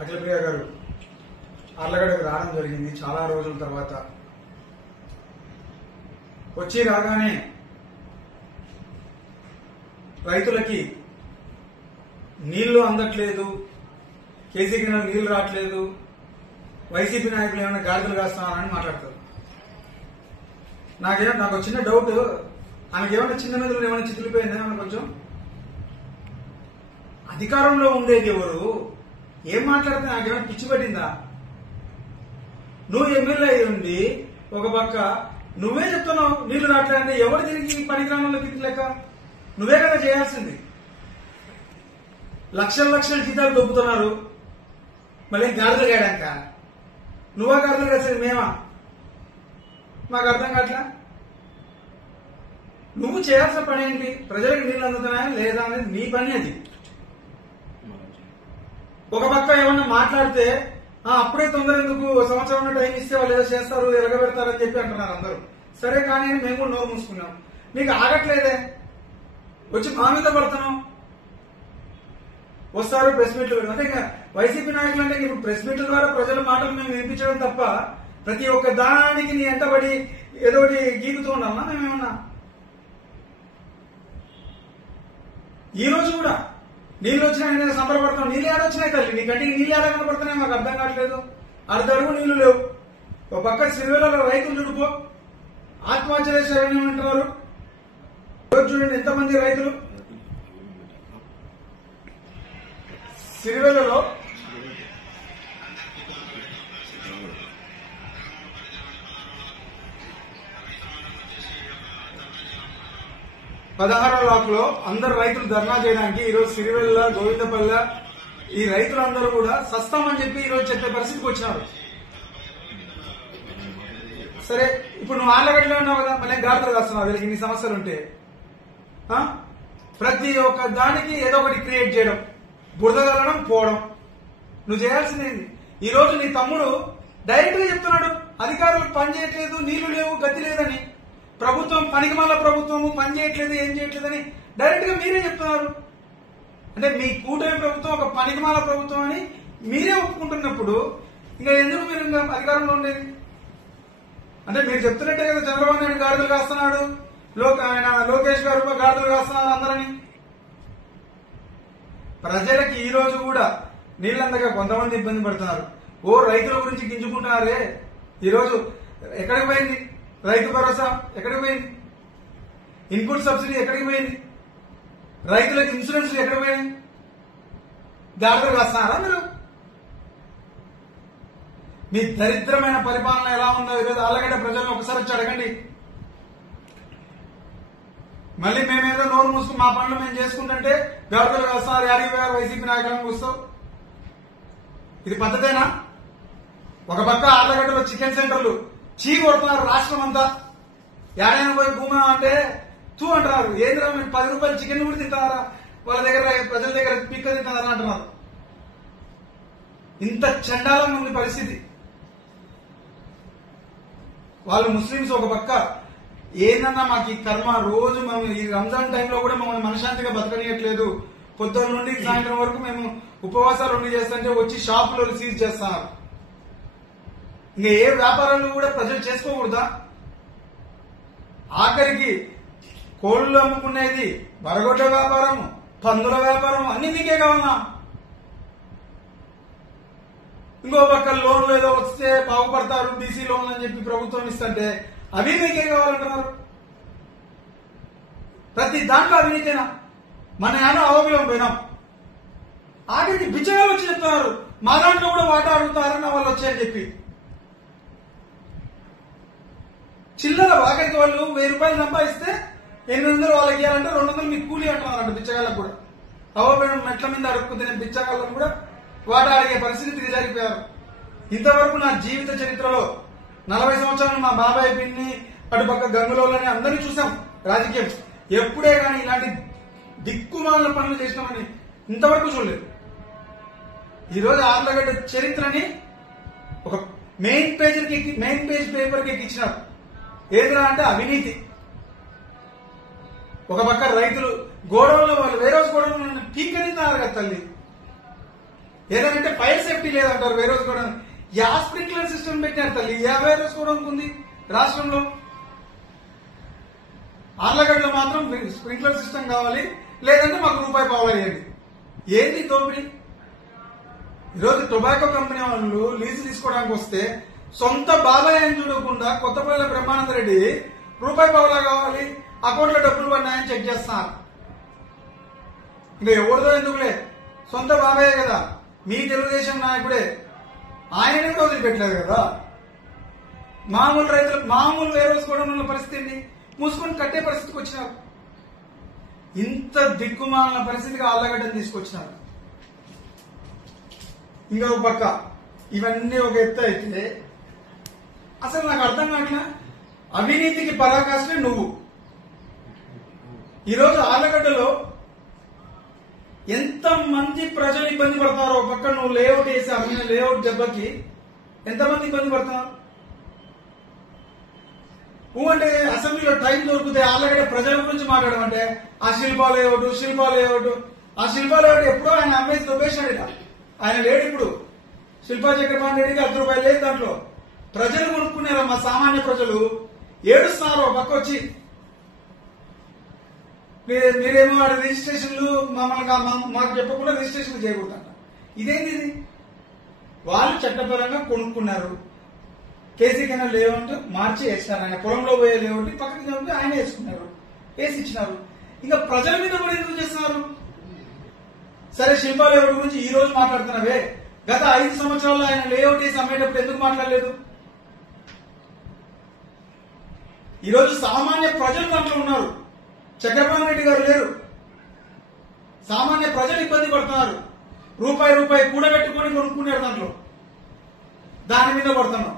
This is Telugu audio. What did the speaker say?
అఖిలప్రియ గారు ఆర్లగడ్డకు రావడం జరిగింది. చాలా రోజుల తర్వాత వచ్చి రాగానే రైతులకి నీళ్లు అందట్లేదు, కేసీ కింద నీళ్లు రావట్లేదు, వైసీపీ నాయకులు ఏమైనా గాడిదలు కాస్తున్నారని మాట్లాడతారు. నాకు చిన్న డౌట్, ఆమెకి ఏమైనా చిన్న మెదలు ఏమైనా చితిలిపోయిందా? ఏమైనా కొంచెం అధికారంలో ఉండేది ఎవరు? ఏం మాట్లాడితే నాకేమైనా పిచ్చి పట్టిందా? నువ్వు ఎమ్మెల్యే అయి ఉండి ఒక పక్క నువ్వే చెప్తున్నావు నీళ్లు రావట్లేదంటే ఎవరు తిరిగి పనికిరామంలో కింది లెక్క? నువ్వే కదా చేయాల్సింది. లక్షల లక్షల జీతాలు దొబ్బుతున్నారు, మళ్ళీ గాడిదలు గాడాక నువ్వా గాడిదలు కాసేది మేమా? మాకు అర్థం కావట్లా. నువ్వు చేయాల్సిన పని ఏంటి? ప్రజలకు నీళ్లు అందుతున్నాయా లేదా అనేది నీ పని. అది ఒక పక్క ఏమన్నా మాట్లాడితే అప్పుడే తొందర ఎందుకు, సంవత్సరం టైం ఇస్తే వాళ్ళు ఏదో చేస్తారు, ఎలగబెడతారని చెప్పి అంటున్నారు అందరూ. సరే కానీ మేము కూడా నోరు మూసుకున్నాం. నీకు ఆగట్లేదే, వచ్చి మా మీద పడుతున్నాం. వస్తారు ప్రెస్ మీట్లు పెడతాం అంటే ఇంకా వైసీపీ నాయకులు అంటే ఇప్పుడు ప్రెస్ మీట్ల ద్వారా ప్రజల మాటలు మేము వినిపించడం తప్ప ప్రతి ఒక్క దానికి నీ ఎంటబడి ఏదో ఒకటి గీకుతూ ఉండాలన్నా మేమేమన్నా? ఈ రోజు కూడా నీళ్ళు వచ్చినాయి నేను సంబరపడతాం. నీళ్ళు ఏడొచ్చినాయి తల్లి, నీ కంటికి నీళ్ళు ఏడ కనపడుతున్నాయి మాకు అర్థం కావట్లేదు. అడుగు నీళ్లు లేవు. ఒక పక్క సిరివేలలో రైతులు చుడుపో ఆత్మహత్య చేశారని అంటున్నారు. రోజు చూడండి ఎంతమంది రైతులు సిరివేలలో 16వ బ్లాక్లో అందరు రైతులు ధర్నా చేయడానికి ఈరోజు సిరివెల్ల, గోవిందపల్లె ఈ రైతులందరూ కూడా సస్తామని చెప్పి ఈరోజు చెప్పే పరిస్థితికి వచ్చినారు. సరే ఇప్పుడు నువ్వు ఆర్లగడ్డలో ఉన్నావు కదా, మళ్ళీ గాడిదలు కాస్తున్నావు. వీళ్ళకి ఇన్ని సమస్యలు ఉంటే ప్రతి ఒక్క దానికి ఏదో ఒకటి క్రియేట్ చేయడం, బురద కలడం, పోవడం నువ్వు చేయాల్సిందేంది? ఈ రోజు నీ తమ్ముడు డైరెక్ట్ గా చెప్తున్నాడు అధికారులు పని చేయట్లేదు, నీళ్లు లేవు, గతి లేదని. ప్రభుత్వం పనికిమాల ప్రభుత్వము పని చేయట్లేదు, ఏం చేయట్లేదని డైరెక్ట్ గా మీరే చెప్తున్నారు. అంటే మీ కూటమి ప్రభుత్వం ఒక పనికిమాల ప్రభుత్వం అని మీరే ఒప్పుకుంటున్నప్పుడు ఇంకా ఎందుకు మీరు ఇంకా అధికారంలో ఉండేది? అంటే మీరు చెప్తున్నట్టే కదా చంద్రబాబు నాయుడు గాడిదలు కాస్తున్నాడు, ఆయన లోకేష్ గారు గాడిదలు కాస్తున్నారు అందరని. ప్రజలకి ఈ రోజు కూడా నీళ్ళందగా కొంతమంది ఇబ్బంది పడుతున్నారు. రైతుల గురించి గింజుకుంటున్నారే. ఈరోజు ఎక్కడికి పోయింది రైతు భరోసా? ఎక్కడికి పోయింది ఇన్పుట్ సబ్సిడీ? ఎక్కడికి పోయింది రైతులకు ఇన్సూరెన్స్? ఎక్కడికి పోయింది? గాడిదలు కాస్తున్నారా మీరు? మీ దరిద్రమైన పరిపాలన ఎలా ఉందో ఈరోజు ఆర్లగడ్డ ప్రజలను ఒకసారి వచ్చి అడగండి. మళ్ళీ మేమేదో నోరు మూసుకుని మా పనులు మేము చేసుకుంటుంటే గాడిదలు కాస్తున్నారు, యాడికి పోయారు వైసీపీ నాయకులను కూస్తావు? ఇది పద్ధతేనా? ఒక పక్క ఆర్లగడ్డలో చికెన్ సెంటర్లు చీ కొడుతున్నారు రాష్ట్రం అంతా. ఏడైనా పోయి భూమి అంటే తూ అంటున్నారు. ఏంద్రా మీరు 10 రూపాయలు చికెన్ కూడా తింటారా? వాళ్ళ దగ్గర ప్రజల దగ్గర పిక్క తింటారని అంటున్నారు. ఇంత చండాలంగా ఉంది పరిస్థితి. వాళ్ళు ముస్లింస్ ఒక పక్క ఏందన్నా మాకు ఈ కర్మ, రోజు మేము ఈ రంజాన్ టైంలో కూడా మమ్మల్ని మనశాంతిగా బతకనియట్లేదు, పొద్దున్న నుండి సాయంత్రం వరకు మేము ఉపవాసాలు ఉండి చేస్తుంటే వచ్చి షాపులు సీజ్ చేస్తున్నారు. ఇంకా ఏ వ్యాపారాలు కూడా ప్రజలు చేసుకోకూడదా? ఆఖరికి కోళ్లు అమ్ముకునేది, బరగొడ్ల వ్యాపారం, పందుల వ్యాపారం అన్ని మీకే కావాలన్నా? ఇంకో పక్క లోన్లు ఏదో వస్తే బాగుపడతారు, బీసీ లోన్లు అని చెప్పి ప్రభుత్వం ఇస్తుంటే అవి మీకే కావాలంటున్నారు. ప్రతి దాంట్లో అవినీతేనా? మన ఏమో అవబిలం పోయినాం, ఆఖరికి బిచ్చగాలు వచ్చి చెప్తున్నారు మా దాంట్లో కూడా వాటా అడుగుతారన్న వాళ్ళు వచ్చాయని చెప్పి. చిల్లర ఆఖరికి వాళ్ళు 1000 రూపాయలు సంపాదిస్తే 800 వాళ్ళకి ఇవ్వాలంటే 200 మీకు కూలీ అంటున్నారంట బిచ్చగాళ్ళకు కూడా. అవబిలం మెట్ల మీద అడుక్కుతున్న బిచ్చగాళ్ళకు కూడా వాటా అడిగే పరిస్థితి దిగజారిపోయారు. ఇంతవరకు నా జీవిత చరిత్రలో 40 సంవత్సరాలు మా బాబాయ్ పిన్ని అటుపక్క గంగులోని అందరినీ చూసాం రాజకీయం. ఎప్పుడే కానీ ఇలాంటి దిక్కుమాలిన పనులు చేసినామని ఇంతవరకు చూడలేదు. ఈరోజు ఆర్లగడ్డ చరిత్రని ఒక మెయిన్ పేజ్ పేపర్కి ఎక్కించినారు. ఏదిరా అంటే అవినీతి. ఒక పక్క రైతులు గోడౌన్లో వాళ్ళు వేరే గోడౌన్లో పీకనిస్తున్నారు కదా తల్లి. ఏదంటే ఫైర్ సేఫ్టీ లేదంటారు వేసుకోవడం. యా స్ప్రింక్లర్ సిస్టమ్ పెట్టినారు తల్లి, యా వేసుకోవడానికి ఉంది రాష్ట్రంలో. ఆర్లగడ్డలో మాత్రం స్ప్రింక్లర్ సిస్టమ్ కావాలి, లేదంటే మాకు రూపాయి పావులు అయ్యండి. ఏంది దోపిడీ? ఈరోజు టొబాకో కంపెనీ వాళ్ళు లీజు తీసుకోవడానికి వస్తే సొంత బాబాయ్ అని చూడకుండా కొత్తపల్లి బ్రహ్మానంద రెడ్డి రూపాయి పావులా కావాలి, అకౌంట్లో డబ్బులు పడినాయని చెక్ చేస్తున్నారు. ఇంకా ఎవరిదో ఎందుకులే, సొంత బాబాయే కదా, మీ తెలుగుదేశం నాయకుడే, ఆయననే వదిలిపెట్టలేదు కదా. మామూలు రైతులకు మామూలు వేసుకోవడం ఉన్న పరిస్థితి మూసుకొని కట్టే పరిస్థితికి వచ్చినారు. ఇంత దిక్కుమాలిన పరిస్థితికి ఆళ్లగడ్డను తీసుకొచ్చినారు. ఇంకా ఒక పక్క ఇవన్నీ ఒక ఎత్తు అయితే అసలు నాకు అర్థం కావట్లా, అవినీతికి పరాకాష్టే నువ్వు. ఈరోజు ఆళ్లగడ్డలో ఎంత మంది ప్రజలు ఇబ్బంది పడుతున్నారో, ఒక పక్క నువ్వు లేఅవుట్ వేసి అమ్మిన లేఅవుట్ దెబ్బకి ఎంతమంది ఇబ్బంది పడుతున్నారు. అంటే అసెంబ్లీలో టైం దొరికితే ఆళ్లగడ్డ ప్రజల గురించి మాట్లాడమంటే ఆ శిల్పా లేఅవుట్ ఆ శిల్పా లేఅవుట్ ఎప్పుడో ఆయన అమ్మేసి దొబ్బేశాడు. ఆయన లేడు ఇప్పుడు. శిల్పా చక్రపాణి రెడ్డికి ₹10 లేదు దాంట్లో. ప్రజలు కొనుక్కున్నారా, మా సామాన్య ప్రజలు ఏడుస్తున్నారు. పక్క వచ్చి మీరేమో రిజిస్ట్రేషన్లు మమ్మల్ని మాకు చెప్పకుండా రిజిస్ట్రేషన్లు చేయకూడదంట. ఇదేంటి? ఇది వాళ్ళు చట్టపరంగా కొనుక్కున్నారు. కేసీ కన్నా లేఅవుట్ మార్చి వేసినారు. ఆయన పొలంలో పోయే లేఅవుట్ పక్కకి ఆయన వేసుకున్నారు, వేసి ఇచ్చినారు. ఇంకా ప్రజల మీద కూడా ఎందుకు చేస్తున్నారు? సరే, శిల్పా లేఅవుట్ గురించి ఈ రోజు మాట్లాడుతున్నావే, గత 5 సంవత్సరాల్లో ఆయన లేఅవుట్ వేసి అమ్మేటప్పుడు ఎందుకు మాట్లాడలేదు? ఈరోజు సామాన్య ప్రజలు దాంట్లో ఉన్నారు, చక్రపాణి రెడ్డి గారు లేరు. సామాన్య ప్రజలు ఇబ్బంది పడుతున్నారు. రూపాయి కూడబెట్టుకొని కొనుక్కున్నారు దాంట్లో. దాని మీద పడుతున్నాం.